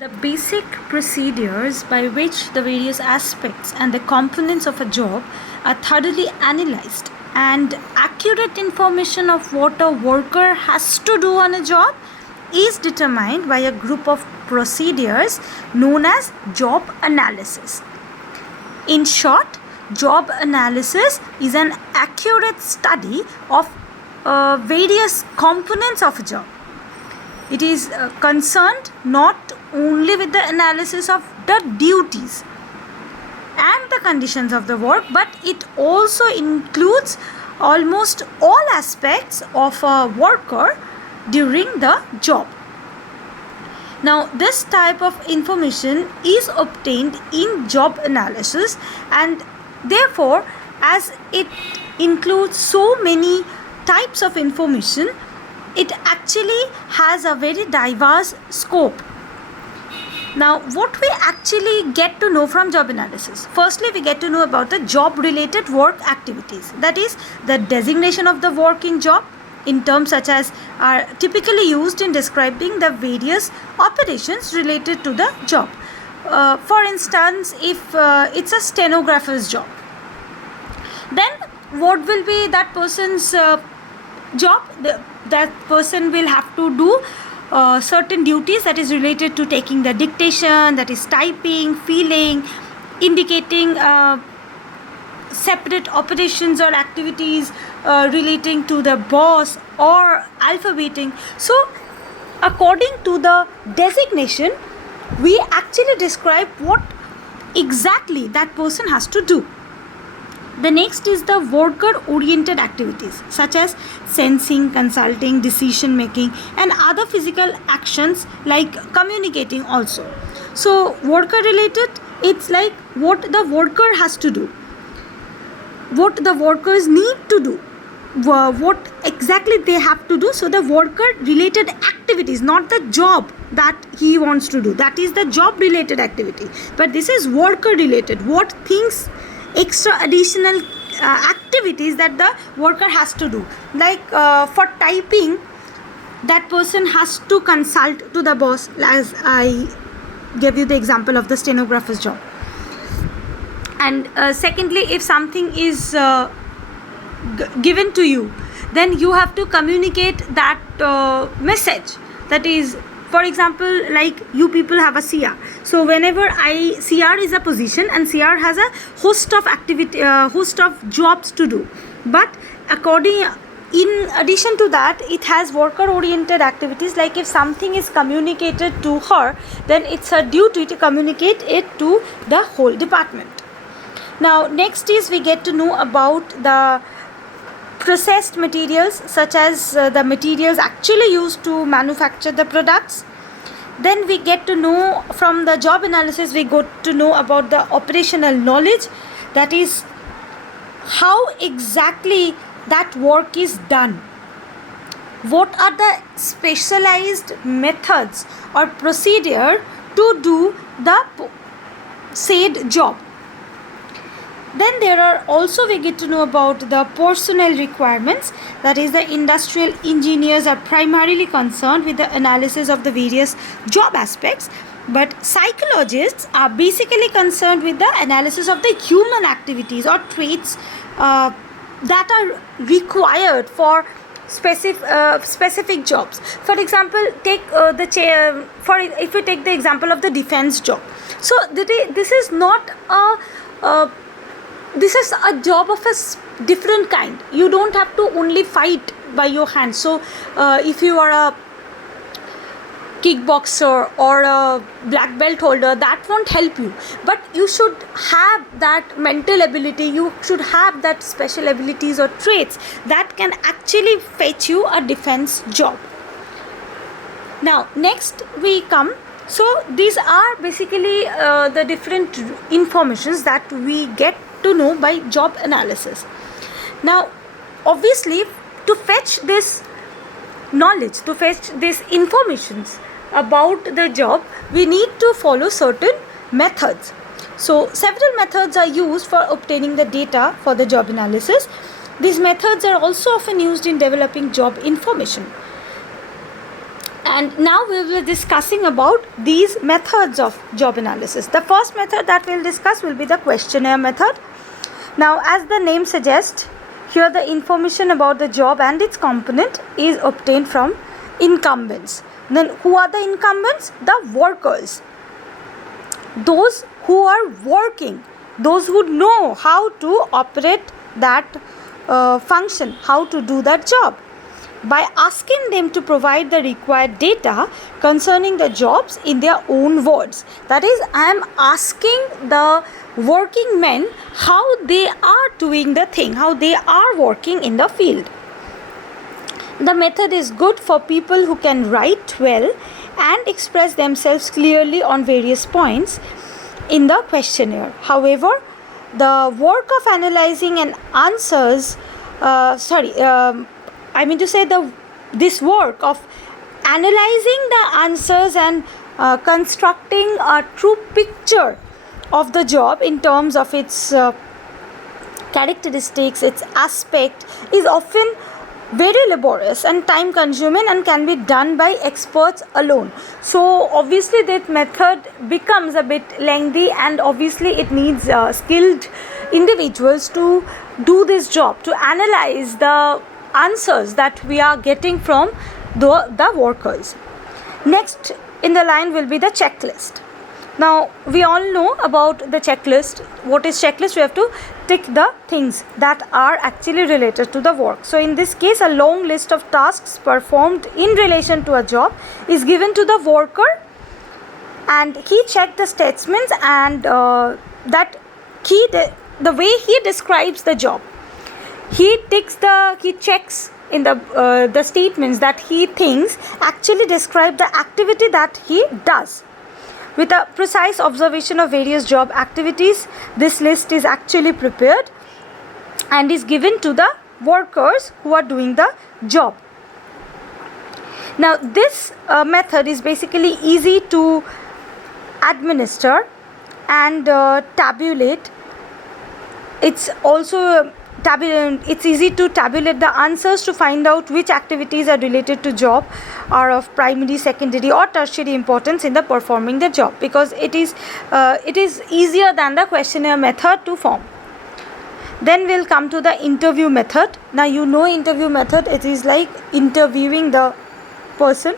The basic procedures by which the various aspects and the components of a job are thoroughly analyzed and accurate information of what a worker has to do on a job is determined by a group of procedures known as job analysis. In short, job analysis is an accurate study of various components of a job. It is concerned not only with the analysis of the duties and the conditions of the work, but it also includes almost all aspects of a worker during the job. Now, this type of information is obtained in job analysis, and therefore, as it includes so many types of information, it actually has a very diverse scope. Now, what we actually get to know from job analysis? Firstly, we get to know about the job related work activities. That is, the designation of the working job in terms such as are typically used in describing the various operations related to the job. For instance, if it's a stenographer's job, then what will be that person's job? That person will have to do certain duties that is related to taking the dictation, that is typing, feeling, indicating separate operations or activities relating to the boss or alphabeting. So, according to the designation, we actually describe what exactly that person has to do. The next is the worker-oriented activities such as sensing, consulting, decision making and other physical actions like communicating also. So worker-related, it's like what the worker has to do, what the workers need to do, what exactly they have to do. So the worker-related activities, not the job that he wants to do. That is the job-related activity. But this is worker-related. What things extra additional activities that the worker has to do, like for typing, that person has to consult to the boss, as I gave you the example of the stenographer's job. And secondly, if something is given to you, then you have to communicate that message. That is, for example, like you people have a CR. So whenever CR is a position and CR has a host of jobs to do. But in addition to that, it has worker oriented activities, like if something is communicated to her, then it's her duty to communicate it to the whole department. Now, next is we get to know about the processed materials, such as the materials actually used to manufacture the products. Then we get to know from the job analysis, we got to know about the operational knowledge, that is how exactly that work is done. What are the specialized methods or procedure to do the said job. Then there are also we get to know about the personnel requirements, that is the industrial engineers are primarily concerned with the analysis of the various job aspects, but psychologists are basically concerned with the analysis of the human activities or traits that are required for specific jobs. For example, take if we take the example of the defense job. So this is not this is a job of a different kind. You don't have to only fight by your hands. So if you are a kickboxer or a black belt holder, that won't help you. But you should have that mental ability, you should have that special abilities or traits that can actually fetch you a defense job. Now, next we come. So these are basically the different informations that we get to know by job analysis. Now, obviously, to fetch this knowledge, to fetch these informations about the job, we need to follow certain methods. So several methods are used for obtaining the data for the job analysis. These methods are also often used in developing job information. And now we will be discussing about these methods of job analysis. The first method that we'll discuss will be the questionnaire method. Now, as the name suggests, here the information about the job and its component is obtained from incumbents. Then who are the incumbents? The workers. Those who are working, those who know how to operate that function, how to do that job. By asking them to provide the required data concerning the jobs in their own words. That is, I am asking the working men how they are doing the thing, how they are working in the field. The method is good for people who can write well and express themselves clearly on various points in the questionnaire. However, the work of analyzing and answers, this work of analyzing the answers and constructing a true picture of the job in terms of its characteristics, its aspect, is often very laborious and time consuming and can be done by experts alone. So obviously that method becomes a bit lengthy, and obviously it needs skilled individuals to do this job, to analyze the answers that we are getting from the workers. Next in the line will be the checklist. Now we all know about the checklist. What is checklist? We have to tick the things that are actually related to the work. So in this case, a long list of tasks performed in relation to a job is given to the worker, and he checked the statements and the way he describes the job. He checks in the statements that he thinks actually describe the activity that he does. With a precise observation of various job activities, this list is actually prepared and is given to the workers who are doing the job. Now, this method is basically easy to administer and tabulate. It's also it's easy to tabulate the answers to find out which activities are related to job, are of primary, secondary or tertiary importance in the performing the job, because it is easier than the questionnaire method to form. Then we'll come to the interview method. Now you know interview method, it is like interviewing the person.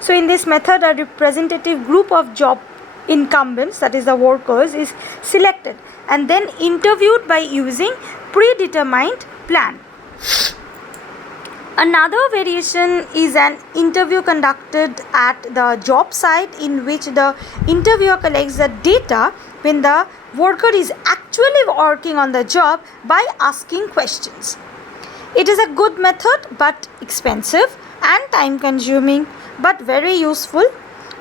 So in this method, a representative group of job incumbents, that is the workers, is selected and then interviewed by using predetermined plan. Another variation is an interview conducted at the job site, in which the interviewer collects the data when the worker is actually working on the job by asking questions. It is a good method but expensive and time consuming, but very useful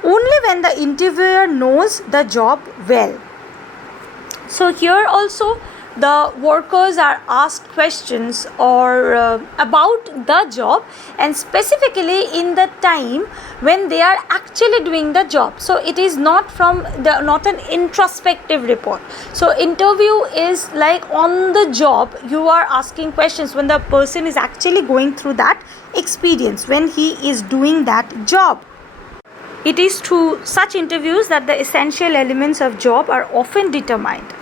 only when the interviewer knows the job well. So here also the workers are asked questions or about the job, and specifically in the time when they are actually doing the job. So it is not an introspective report. So interview is like on the job, you are asking questions when the person is actually going through that experience, when he is doing that job. It is through such interviews that the essential elements of job are often determined.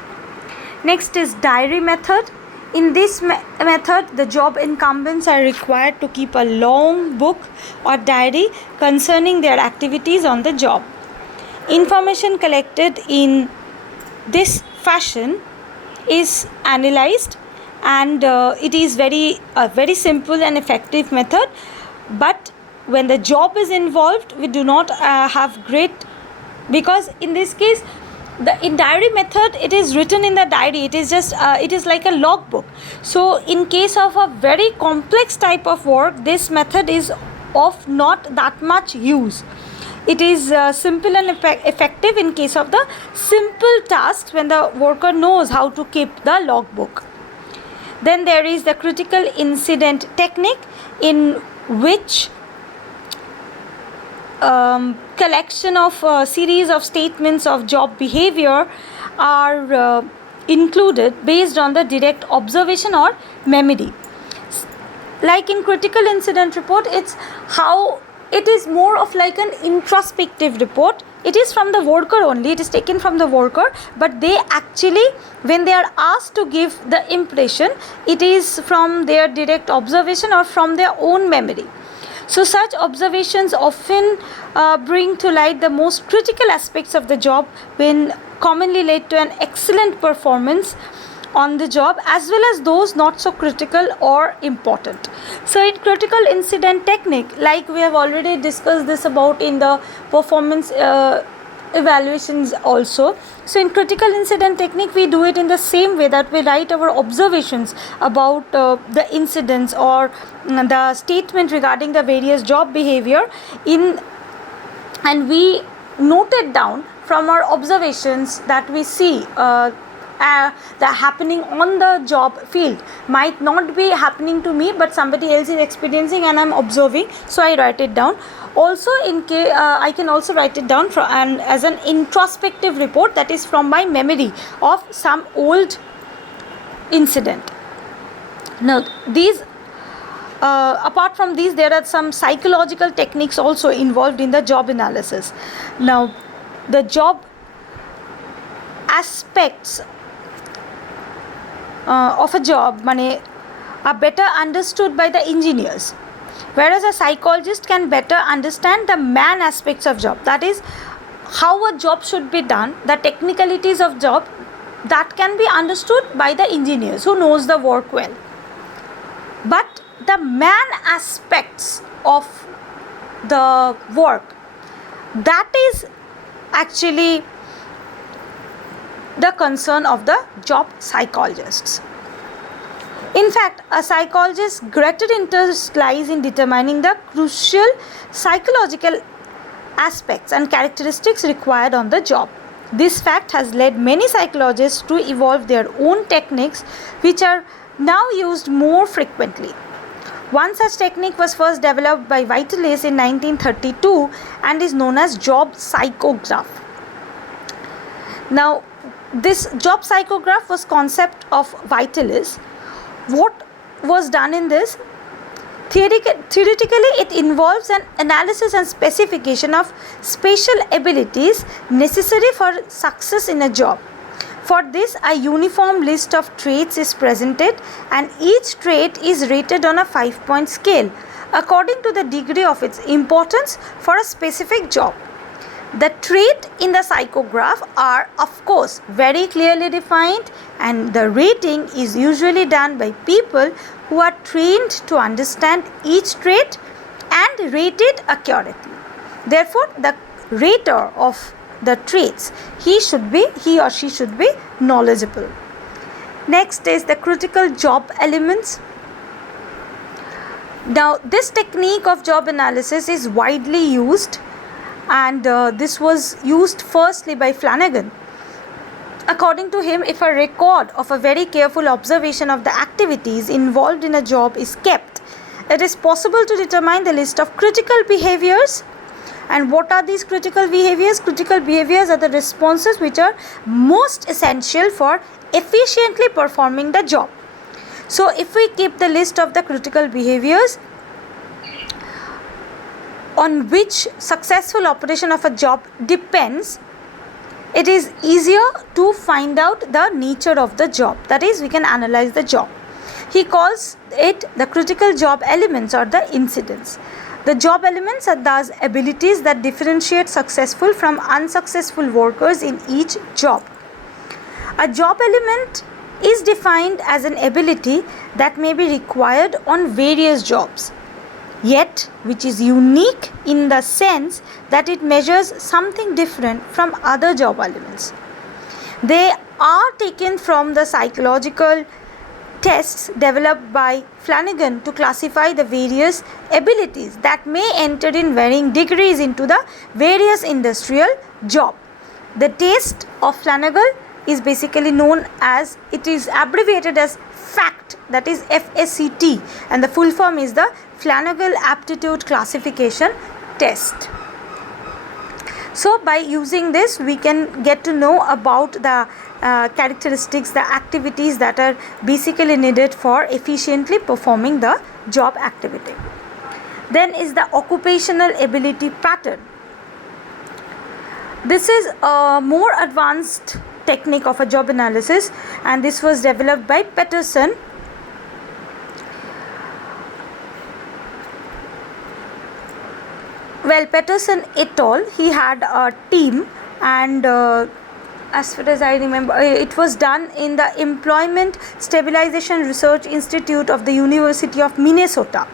Next is diary method. In this method, the job incumbents are required to keep a long book or diary concerning their activities on the job. Information collected in this fashion is analyzed, and it is a very simple and effective method. But when the job is involved, we do not have great, because in this case, in diary method, it is written in the diary. It is just it is like a logbook. So in case of a very complex type of work, this method is of not that much use. It is simple and effective in case of the simple tasks when the worker knows how to keep the logbook. Then there is the critical incident technique, in which collection of series of statements of job behavior are included based on the direct observation or memory. Like in critical incident report, it's how it is more of like an introspective report. It is from the worker only, it is taken from the worker, but they actually, when they are asked to give the impression, it is from their direct observation or from their own memory. So such observations often bring to light the most critical aspects of the job, when commonly led to an excellent performance on the job, as well as those not so critical or important. So in critical incident technique, like we have already discussed this about in the performance evaluations also. So in critical incident technique, we do it in the same way that we write our observations about the incidents or the statement regarding the various job behavior in, and we note it down from our observations that we see that happening on the job field. Might not be happening to me, but somebody else is experiencing and I'm observing, so I write it down. Also in case I can also write it down as an introspective report, that is from my memory of some old incident. Now these apart from these, there are some psychological techniques also involved in the job analysis. Now the job aspects of a job are better understood by the engineers, whereas a psychologist can better understand the man aspects of job, that is how a job should be done, the technicalities of job, that can be understood by the engineers who knows the work well. But the man aspects of the work, that is actually the concern of the job psychologists. In fact, a psychologist's greater interest lies in determining the crucial psychological aspects and characteristics required on the job. This fact has led many psychologists to evolve their own techniques, which are now used more frequently. One such technique was first developed by Vitalis in 1932 and is known as job psychograph. Now, this job psychograph was concept of Vitalis. What was done in this? Theoretically, it involves an analysis and specification of special abilities necessary for success in a job. For this, a uniform list of traits is presented, and each trait is rated on a 5-point scale according to the degree of its importance for a specific job. The traits in the psychograph are, of course, very clearly defined, and the rating is usually done by people who are trained to understand each trait and rate it accurately. Therefore, the rater of the traits, he or she should be knowledgeable. Next is the critical job elements. Now, this technique of job analysis is widely used, and this was used firstly by Flanagan. According to him, if a record of a very careful observation of the activities involved in a job is kept, it is possible to determine the list of critical behaviors. And what are these critical behaviors? Critical behaviors are the responses which are most essential for efficiently performing the job. So if we keep the list of the critical behaviors on which successful operation of a job depends, it is easier to find out the nature of the job. That is, we can analyze the job. He calls it the critical job elements or the incidents. The job elements are thus abilities that differentiate successful from unsuccessful workers in each job. A job element is defined as an ability that may be required on various jobs, yet which is unique in the sense that it measures something different from other job elements. They are taken from the psychological tests developed by Flanagan to classify the various abilities that may enter in varying degrees into the various industrial job. The test of Flanagan is basically known as, it is abbreviated as FACT, that is FACT, and the full form is the Flanagan Aptitude Classification Test. So by using this, we can get to know about the characteristics, the activities that are basically needed for efficiently performing the job activity. Then is the occupational ability pattern. This is a more advanced technique of a job analysis, and this was developed by Peterson. Well, Peterson et al., he had a team, and as far as I remember, it was done in the Employment Stabilization Research Institute of the University of Minnesota,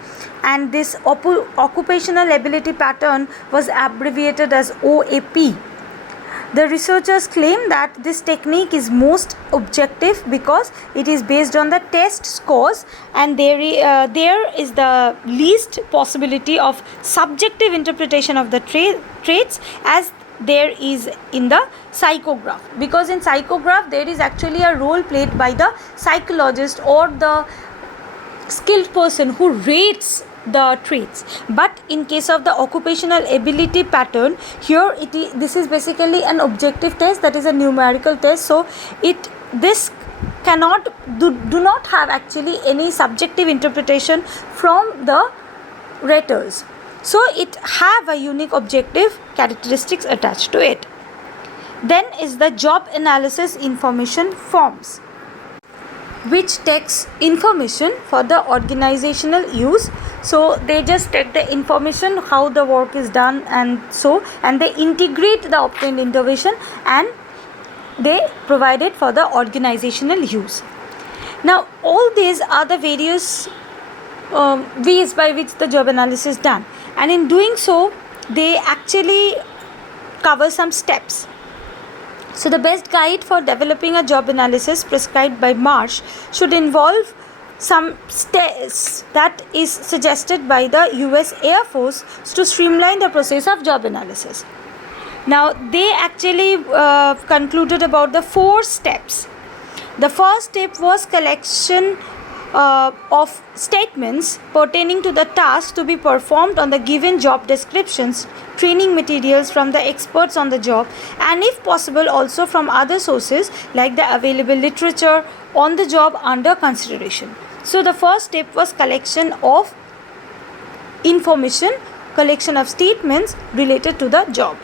and this occupational ability pattern was abbreviated as OAP. The researchers claim that this technique is most objective because it is based on the test scores, and there is the least possibility of subjective interpretation of the traits as there is in the psychograph, because in psychograph there is actually a role played by the psychologist or the skilled person who rates the traits. But in case of the occupational ability pattern, here this is basically an objective test, that is a numerical test, so this cannot do not have actually any subjective interpretation from the raters, so it have a unique objective characteristics attached to it. Then is the job analysis information forms, which takes information for the organizational use. So they just take the information how the work is done, and they integrate the obtained information and they provide it for the organizational use. Now all these are the various ways by which the job analysis is done, and in doing so they actually cover some steps. So the best guide for developing a job analysis prescribed by Marsh should involve some steps that is suggested by the US Air Force to streamline the process of job analysis. Now they actually concluded about the 4 steps. The first step was collection of statements pertaining to the task to be performed on the given job descriptions, training materials from the experts on the job, and if possible also from other sources like the available literature on the job under consideration. So the first step was collection of information, collection of statements related to the job.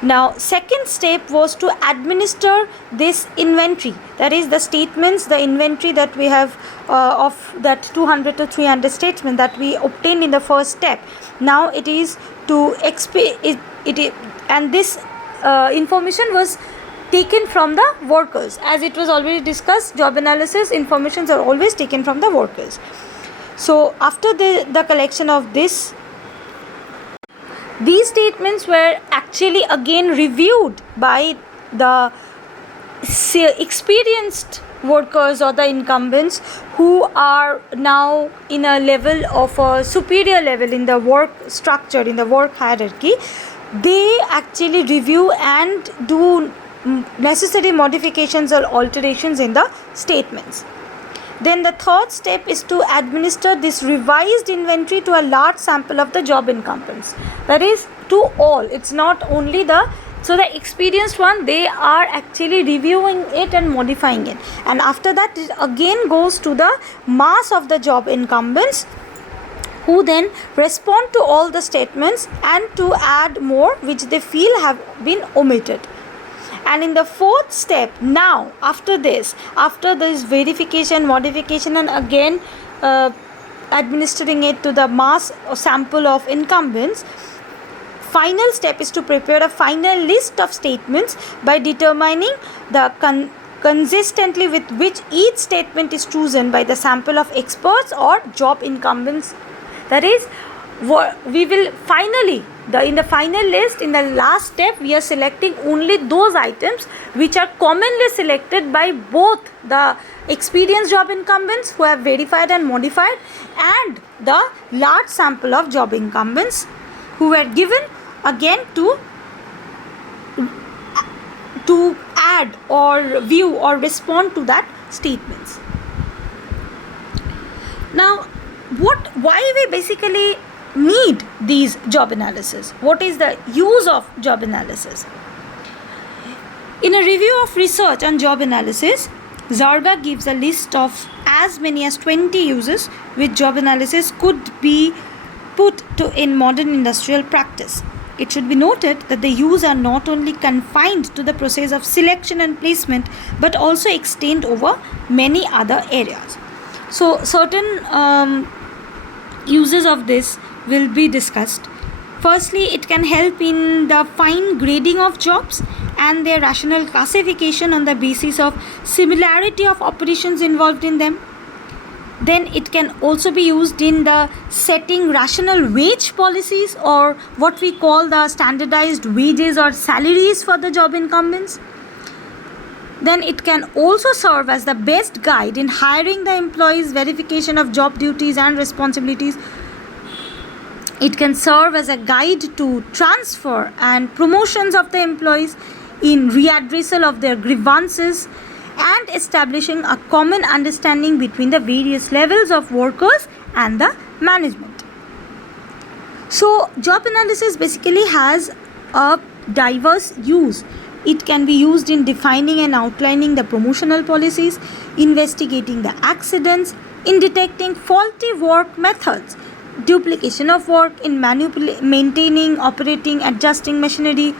Now second step was to administer this inventory, that is the statements, the inventory that we have of that 200 to 300 statements that we obtained in the first step. Now it is to and this information was taken from the workers. As it was already discussed, job analysis informations are always taken from the workers. So after the collection of this, these statements were actually again reviewed by the experienced workers or the incumbents who are now in a level of a superior level in the work structure, in the work hierarchy. They actually review and do necessary modifications or alterations in the statements. Then the third step is to administer this revised inventory to a large sample of the job incumbents. That is to all. It's not only the experienced one, they are actually reviewing it and modifying it. And after that it again goes to the mass of the job incumbents, who then respond to all the statements and to add more which they feel have been omitted. And in the fourth step, now after this verification, modification, and again administering it to the mass or sample of incumbents, final step is to prepare a final list of statements by determining the consistently with which each statement is chosen by the sample of experts or job incumbents. That is, we will finally, in the final list, in the last step, we are selecting only those items which are commonly selected by both the experienced job incumbents who have verified and modified, and the large sample of job incumbents who were given again to add or view or respond to that statements. Now why we basically need these job analysis? What is the use of job analysis? In a review of research on job analysis, Zarga gives a list of as many as 20 uses which job analysis could be put to in modern industrial practice. It should be noted that the use are not only confined to the process of selection and placement but also extend over many other areas. So certain uses of this will be discussed. Firstly, it can help in the fine grading of jobs and their rational classification on the basis of similarity of operations involved in them. Then it can also be used in the setting rational wage policies, or what we call the standardized wages or salaries for the job incumbents. Then it can also serve as the best guide in hiring the employees, verification of job duties and responsibilities. It can serve as a guide to transfer and promotions of the employees, in readdressal of their grievances, and establishing a common understanding between the various levels of workers and the management. So job analysis basically has a diverse use. It can be used in defining and outlining the promotional policies, investigating the accidents, in detecting faulty work methods, duplication of work, in maintaining, operating, adjusting machinery,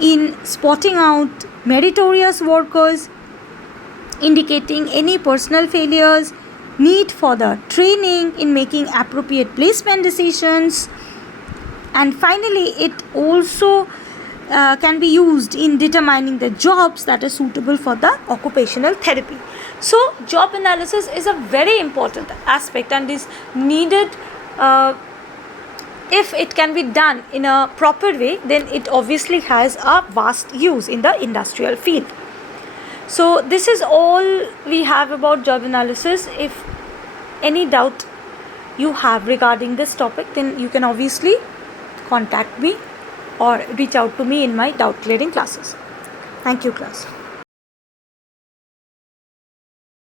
in spotting out meritorious workers, indicating any personal failures, need for the training, in making appropriate placement decisions, and finally it also can be used in determining the jobs that are suitable for the occupational therapy. So job analysis is a very important aspect and is needed. If it can be done in a proper way, then it obviously has a vast use in the industrial field. So this is all we have about job analysis. If any doubt you have regarding this topic, then you can obviously contact me or reach out to me in my doubt clearing classes. Thank you, class.